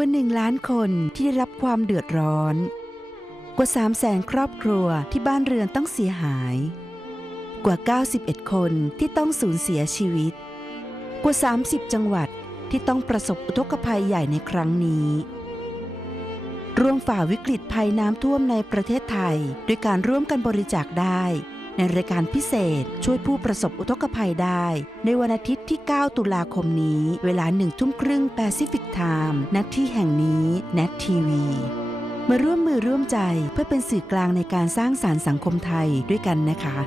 กว่า1 ล้านคนที่ได้รับความเดือดร้อนกว่า 300,000 ครอบครัวที่บ้านเรือนต้องเสียหายกว่า91 คนที่ต้องสูญเสียชีวิตกว่า30 จังหวัดที่ต้องประสบอุทกภัยใหญ่ในครั้งนี้ร่วมฝ่าวิกฤตภัยน้ำท่วมในประเทศไทยด้วยการร่วมกันบริจาคได้ในรายการพิเศษช่วยผู้ประสบอุทกภัยได้ในวันอาทิตย์ที่ 9 ตุลาคมนี้เวลา 19:30 Pacific Time ณ ที่แห่งนี้ NET TV มาร่วมมือร่วมใจเพื่อเป็นสื่อกลางในการสร้างสรรค์สังคมไทยด้วยกันนะคะ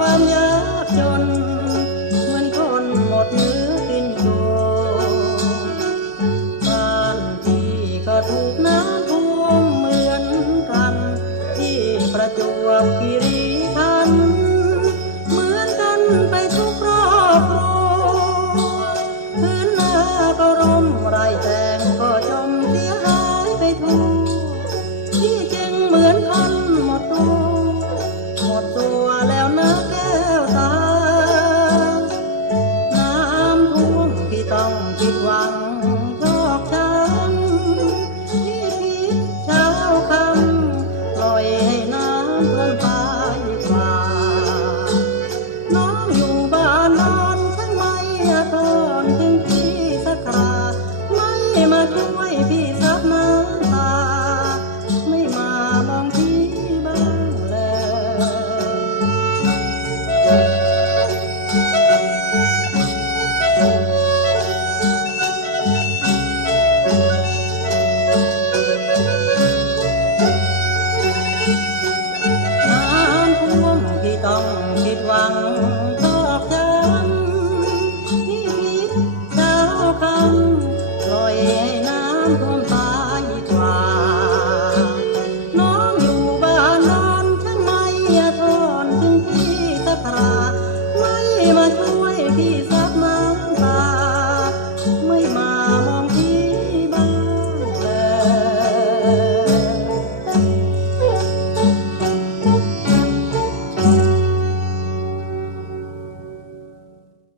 ความยากจนเหมือนคนหมดเนื้อกินตัวบ้านที่ก็ถูกน้ำท่วมเหมือนกันที่ประจวบคีรีขันธ์เหมือนกันไปทุกครอบครัวพื้นนาก็ร่มไรแตงก็จมเสียหายไปทั่วที่จริงเหมือนคนหมดตัวแล้วนะแก้วตาน้ำท่วมที่ต้องผิดหวังชอกช้ำที่คิดเช้าค่ำปล่อยให้น้ำท่วมไปกว่าน้องอยู่บ้านนอนช่างไม่ทนถึงพี่สักคราไม่มาช่วยพี่ซับน้ำตาไม่มามองพี่บ้างต้อง